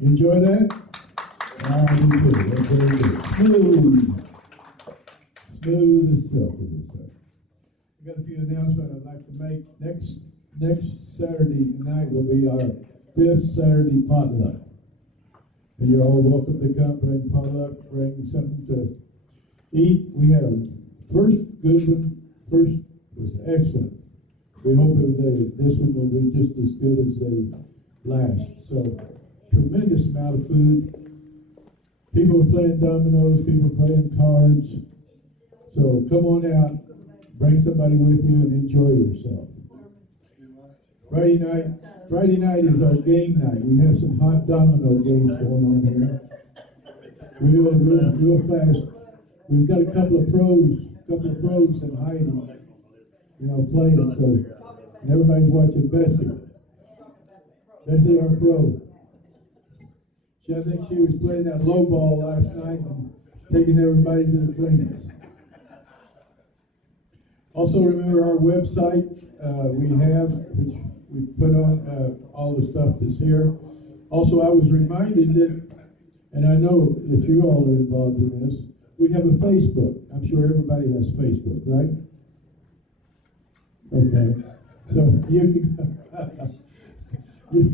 You enjoy that? I do too. That's very good. Smooth. Smooth as silk, as I say. I got a few announcements I'd like to make. Next Saturday night will be our 5th Saturday potluck. And you're all welcome to come, bring potluck, bring something to eat. We had a first good one. First was excellent. We hope this one will be just as good as they last. So, tremendous amount of food. People are playing dominoes, people are playing cards. So come on out, bring somebody with you and enjoy yourself. Friday night is our game night. We have some hot domino games going on here. Real fast. We've got a couple of pros in hiding, playing. So, and everybody's watching Bessie. Bessie, our pro. I think she was playing that low ball last night and taking everybody to the cleaners. Also, remember our website which we put on all the stuff that's here. Also, I was reminded that, and I know that you all are involved in this, we have a Facebook. I'm sure everybody has Facebook, right? Okay. So you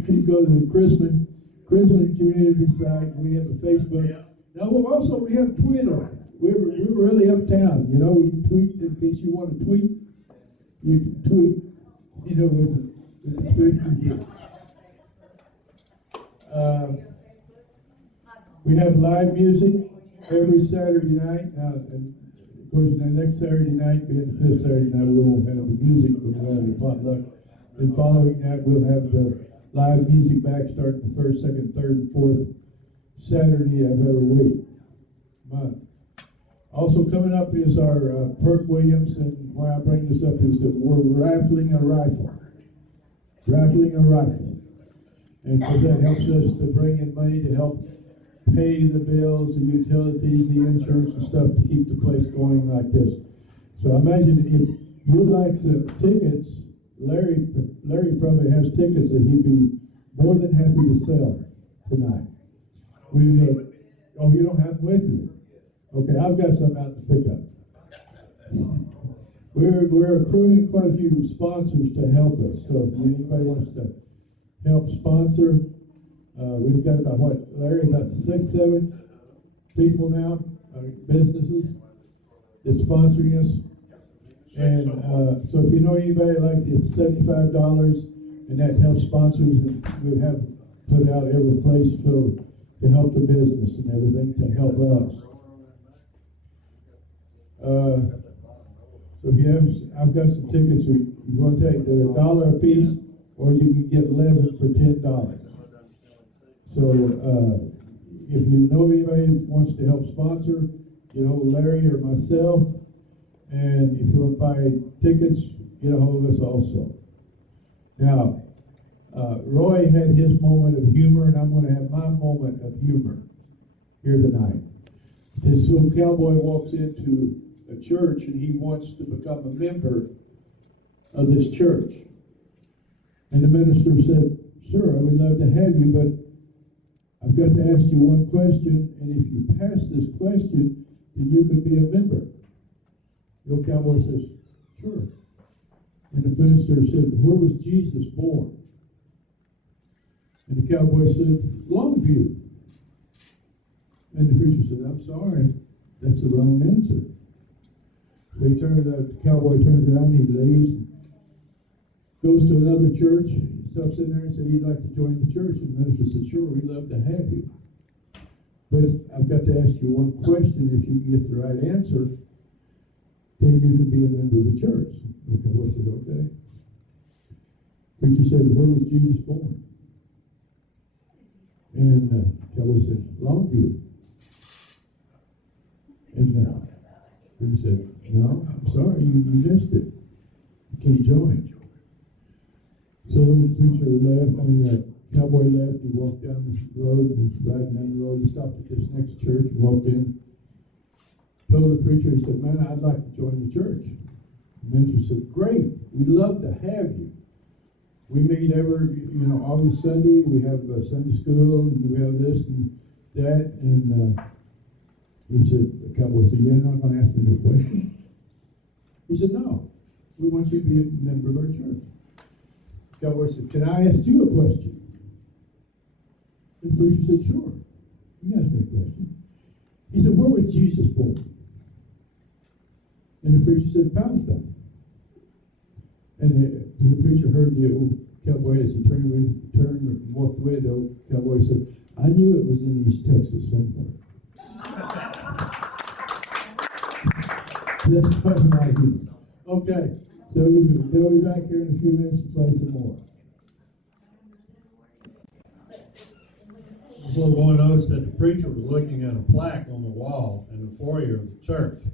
can go to the Chrisman community site. We have a Facebook. Now, we have Twitter. We're really uptown. We tweet in case you want to tweet. You can tweet. With the tweet. We have live music every Saturday night. Now, and of course, the next Saturday night, being the 5th Saturday night, we won't have the music, but we'll have the potluck. And following that, we'll have the live music back starting the 1st, 2nd, 3rd, and 4th Saturday of every month. Also coming up is our Perk Williams, and why I bring this up is that we're raffling a rifle. And because that helps us to bring in money to help pay the bills, the utilities, the insurance and stuff to keep the place going like this. So imagine if you'd like some tickets, Larry probably has tickets that he'd be more than happy to sell tonight. You don't have them with you? Okay, I've got some out to pick up. We're accruing quite a few sponsors to help us. So if anybody wants to help sponsor, we've got about Larry, about 6-7 people now, businesses that's sponsoring us. And so if you know anybody it's $75, and that helps sponsors, and we have put out every place to help the business and everything to help us. So I've got some tickets you're going to take that are $1 a piece, or you can get 11 for $10. So if you know anybody who wants to help sponsor, Larry or myself, and if you want to buy tickets, get a hold of us also. Now, Roy had his moment of humor, and I'm going to have my moment of humor here tonight. This little cowboy walks into a church, and he wants to become a member of this church. And the minister said, "Sir, I would love to have you, but I've got to ask you one question, and if you pass this question, then you can be a member." The old cowboy says, "Sure." And the minister said, "Where was Jesus born?" And the cowboy said, "Longview." And the preacher said, "I'm sorry, that's the wrong answer." So the cowboy turns around, he leaves, goes to another church, stops in there and said he'd like to join the church. And the minister said, "Sure, we'd love to have you. But I've got to ask you one question. If you can get the right answer, then you can be a member of the church." The cowboy said, "Okay." Preacher said, "Where was Jesus born?" And the cowboy said, "Longview." And he said, "No, I'm sorry, you missed it. You can't join." So the preacher left, the cowboy left, he walked down the road, he was riding down the road, he stopped at this next church, walked in, told the preacher, he said, "Man, I'd like to join your church." The minister said, "Great, we'd love to have you. We meet every Sunday. We have Sunday school, and we have this and that. And he said, the cowboy said, "You're not going to ask me no question?" He said, "No. We want you to be a member of our church." The cowboy said, "Can I ask you a question?" And the preacher said, "Sure. You can ask me a question." He said, "Where was Jesus born?" And the preacher said, "Palestine." And the preacher heard the old cowboy as he turned and walked away. The old cowboy said, "I knew it was in East Texas somewhere." That's what I do. Okay, so they'll be back here in a few minutes to play some more. This little boy noticed that the preacher was looking at a plaque on the wall in the foyer of the church.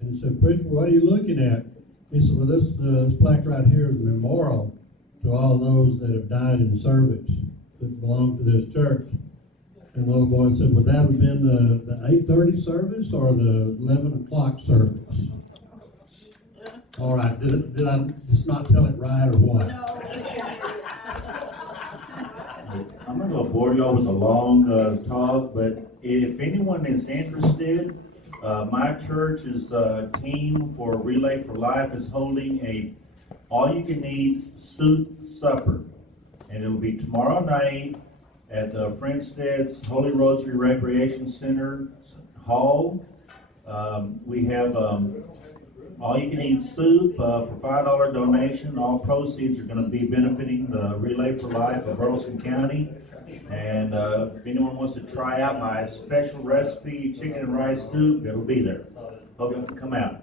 And he said, "Preacher, what are you looking at?" He said, "Well, this plaque right here is a memorial to all those that have died in service that belong to this church." And the little boy said, "Would that have been the 8:30 service or the 11 o'clock service?" All right, did I just not tell it right or what? I'm not going to bore you all with a long talk, but if anyone is interested, my church's team for Relay for Life is holding a all-you-can-eat soup supper, and it will be tomorrow night at the Friendstead's Holy Rosary Recreation Center Hall. We have all-you-can-eat soup for $5 donation. All proceeds are going to be benefiting the Relay for Life of Burleson County. And if anyone wants to try out my special recipe chicken and rice soup, it'll be there. Hope you can come out.